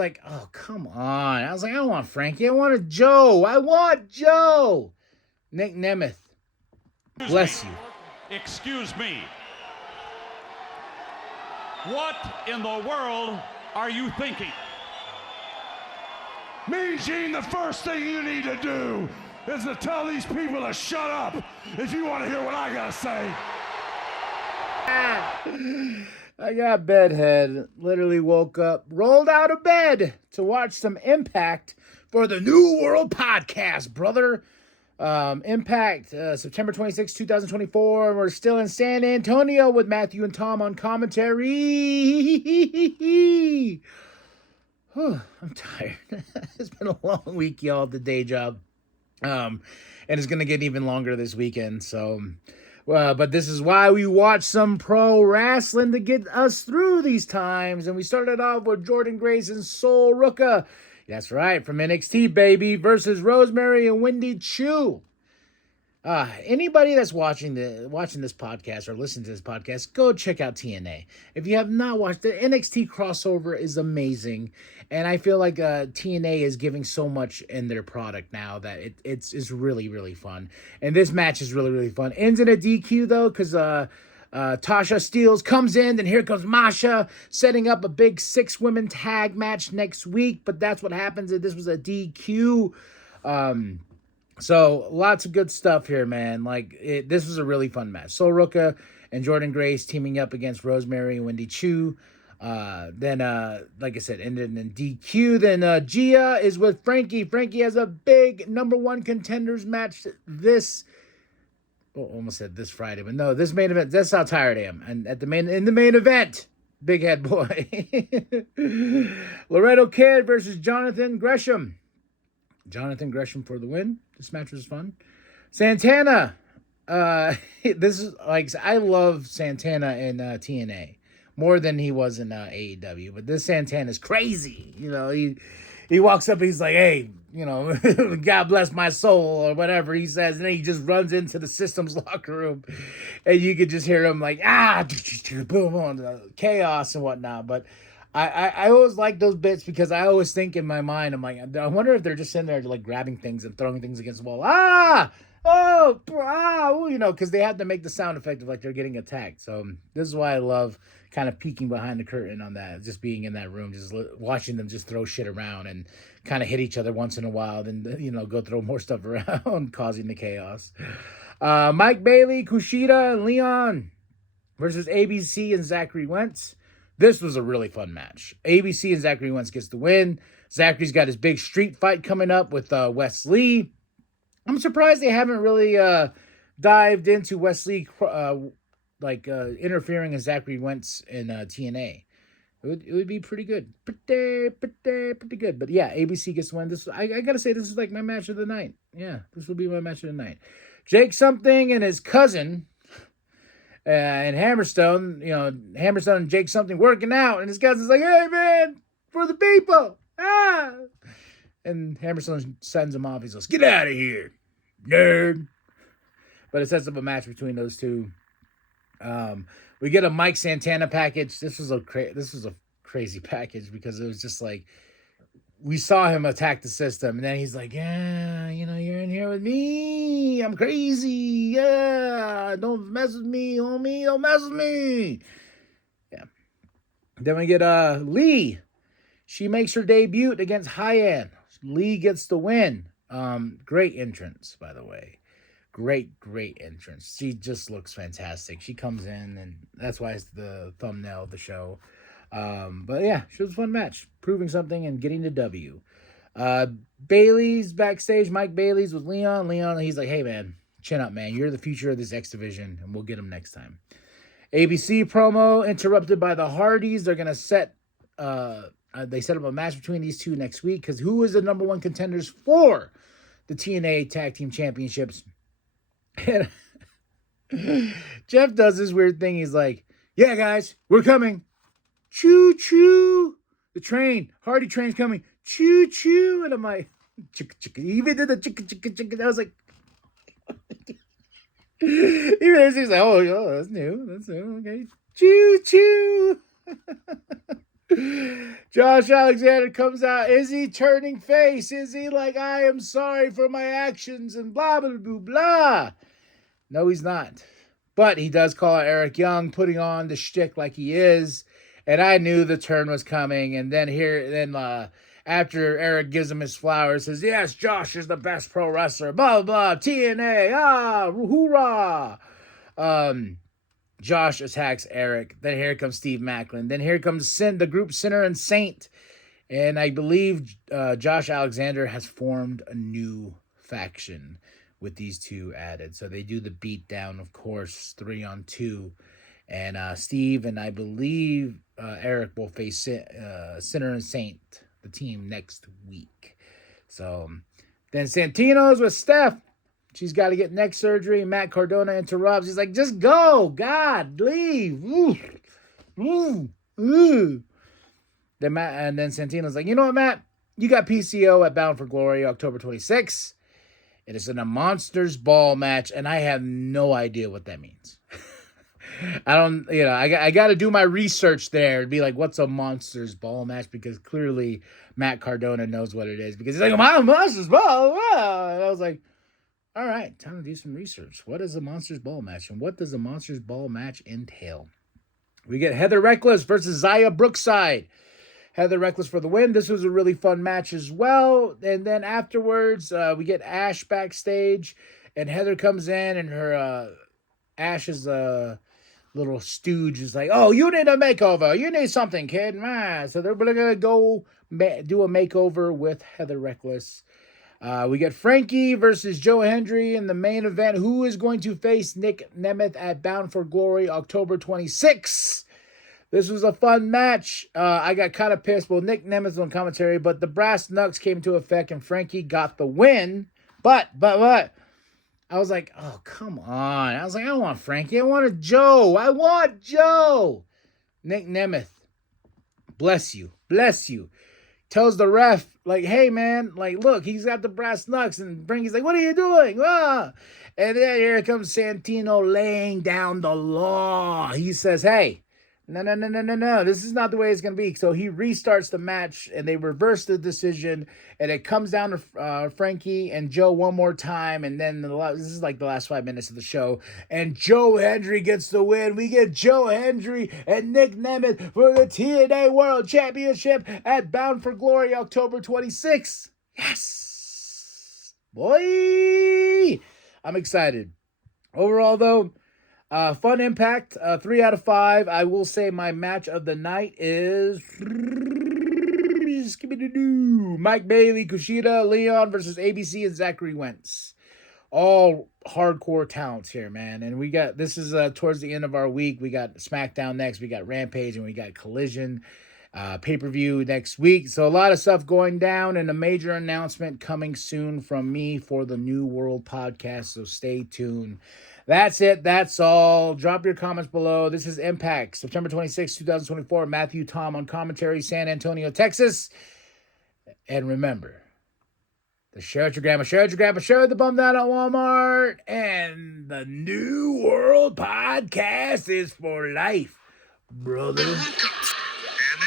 like, oh, come on. I was like, I don't want Frankie. I want a Joe. I want Joe. Nick Nemeth, bless you. Excuse me. What in the world are you thinking? Mean Gene, the first thing you need to do is to tell these people to shut up if you want to hear what I gotta say. I got bedhead. Literally woke up, rolled out of bed to watch some Impact for the New World Podcast, brother. Impact, September 26, 2024. We're still in San Antonio with Matthew and Tom on commentary. I'm tired. It's been a long week, y'all, at the day job. And it's going to get even longer this weekend. So, but this is why we watch some pro wrestling to get us through these times. And we started off with Jordan Grace and Sol Ruka. That's right, from NXT, baby, versus Rosemary and Wendy Chu. Anybody that's watching this podcast or listening to this podcast, go check out TNA. If you have not watched the NXT crossover is amazing, and I feel like TNA is giving so much in their product now that it's really, really fun. And this match is really, really fun. Ends in a DQ though, because Tasha Steelz comes in, and here comes Masha setting up a big 6-women tag match next week. But that's what happens. This was a DQ. So lots of good stuff here, man. This was a really fun match. Sol Ruka and Jordan Grace teaming up against Rosemary and Wendy Chu. Then, like I said, ended in DQ. Then Gia is with Frankie. Frankie has a big #1 contenders match almost said this Friday, but no, this main event. That's how tired I am. And in the main event, big head boy, Laredo Kid versus Jonathan Gresham. Jonathan Gresham for the win. This match was fun. Santana. This is I love Santana in TNA more than he was in AEW. But this Santana's crazy. You know, he walks up and he's like, hey, you know, God bless my soul or whatever he says. And then he just runs into the Systems locker room. And you could just hear him like, boom, chaos and whatnot. But I always like those bits because I always think in my mind, I'm like, I wonder if they're just sitting there like grabbing things and throwing things against the wall. You know, because they have to make the sound effect of like they're getting attacked. So this is why I love kind of peeking behind the curtain on that, just being in that room, just watching them just throw shit around and kind of hit each other once in a while, then, you know, go throw more stuff around, causing the chaos. Mike Bailey, Kushida, and Leon versus ABC and Zachary Wentz. This was a really fun match. ABC and Zachary Wentz gets the win. Zachary's got his big street fight coming up with Wes Lee. I'm surprised they haven't really dived into Wes Lee interfering in Zachary Wentz in TNA. It would be pretty good. Pretty good. But yeah, ABC gets the win. I gotta say, this is like my match of the night. Yeah, this will be my match of the night. Jake Something and his cousin and Hammerstone, you know, Hammerstone and Jake Something working out, and his cousin's like, hey man, for the people. And Hammerstone sends him off. He says, get out of here, nerd. But it sets up a match between those two. We get a Mike Santana package. This was a crazy package because it was just like we saw him attack the system, and then he's like, yeah, you know, you're in here with me. I'm crazy. Yeah, don't mess with me, homie. Don't mess with me. Yeah. Then we get Lee. She makes her debut against Hyan. Lee gets the win. Great entrance, by the way. Great entrance. She just looks fantastic. She comes in, and that's why it's the thumbnail of the show. But yeah, she was a fun match, proving something and getting the W. Bailey's backstage. Mike Bailey's with Leon. Leon, he's like, hey man, chin up, man. You're the future of this X division, and we'll get him next time. ABC promo interrupted by the Hardys. They're gonna set they set up a match between these two next week because who is the #1 contenders for the TNA Tag Team Championships? And Jeff does this weird thing. He's like, yeah, guys, we're coming. Choo choo. The train. Hardy train's coming. Choo choo. And I'm like, chicka chicka. He even did the chicka chicka chicka. I was like, he's like, oh, that's new. Okay. Choo choo. Josh Alexander comes out. Is he turning face? Is he like, I am sorry for my actions and blah, blah, blah, blah? No, he's not. But he does call out Eric Young, putting on the shtick like he is. And I knew the turn was coming. And then after Eric gives him his flowers, says, yes, Josh is the best pro wrestler. Blah, blah, blah. TNA. Hoorah. Josh attacks Eric. Then here comes Steve Macklin. Then here comes the group Sinner and Saint. And I believe Josh Alexander has formed a new faction with these two added. So they do the beatdown, of course, 3-on-2. And Steve and I believe Eric will face Sinner and Saint, the team, next week. So then Santino's with Steph. She's got to get neck surgery. Matt Cardona interrupts. He's like, just go. God, leave. Ooh. Ooh. Ooh. Then Santino's like, you know what, Matt? You got PCO at Bound for Glory, October 26th. It is in a Monsters Ball match, and I have no idea what that means. I got to do my research there and be like, what's a Monsters Ball match? Because clearly Matt Cardona knows what it is. Because he's like, Monsters Ball. And I was like, all right, time to do some research. What is a Monsters Ball match, and what does a Monsters Ball match entail? We get Heather Reckless versus Zaya Brookside. Heather Reckless for the win. This was a really fun match as well. And then afterwards, we get Ash backstage, and Heather comes in, and her Ash's little stooge is like, oh, you need a makeover. You need something, kid. So they're going to go do a makeover with Heather Reckless. We get Frankie versus Joe Hendry in the main event. Who is going to face Nick Nemeth at Bound for Glory, October 26th? This was a fun match. I got kind of pissed. Well, Nick Nemeth on commentary, but the brass knucks came into effect and Frankie got the win. But, I was like, oh, come on. I was like, I don't want Frankie. I want Joe. I want Joe. Nick Nemeth, bless you. Tells the ref, like, hey, man, like, look, he's got the brass knucks. And Frankie's like, what are you doing? Ah. And then here comes Santino laying down the law. He says, hey, no. This is not the way it's going to be. So he restarts the match, and they reverse the decision, and it comes down to Frankie and Joe one more time, and then this is like the last 5 minutes of the show, and Joe Hendry gets the win. We get Joe Hendry and Nick Nemeth for the TNA World Championship at Bound for Glory, October 26th. Yes! Boy! I'm excited. Overall, though, fun impact, 3 out of 5. I will say my match of the night is Mike Bailey, Kushida, Leon versus ABC and Zachary Wentz. All hardcore talents here, man. And this is towards the end of our week. We got SmackDown next. We got Rampage and we got Collision pay-per-view next week. So a lot of stuff going down and a major announcement coming soon from me for the New World podcast. So stay tuned. That's it. That's all. Drop your comments below. This is iMPACT, September 26, 2024. Matthew Tom on commentary, San Antonio, Texas. And remember, share with your grandma, share the bum down at Walmart. And the New World podcast is for life, brother. And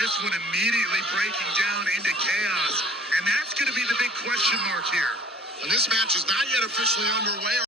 this one immediately breaking down into chaos. And that's going to be the big question mark here. And this match is not yet officially underway.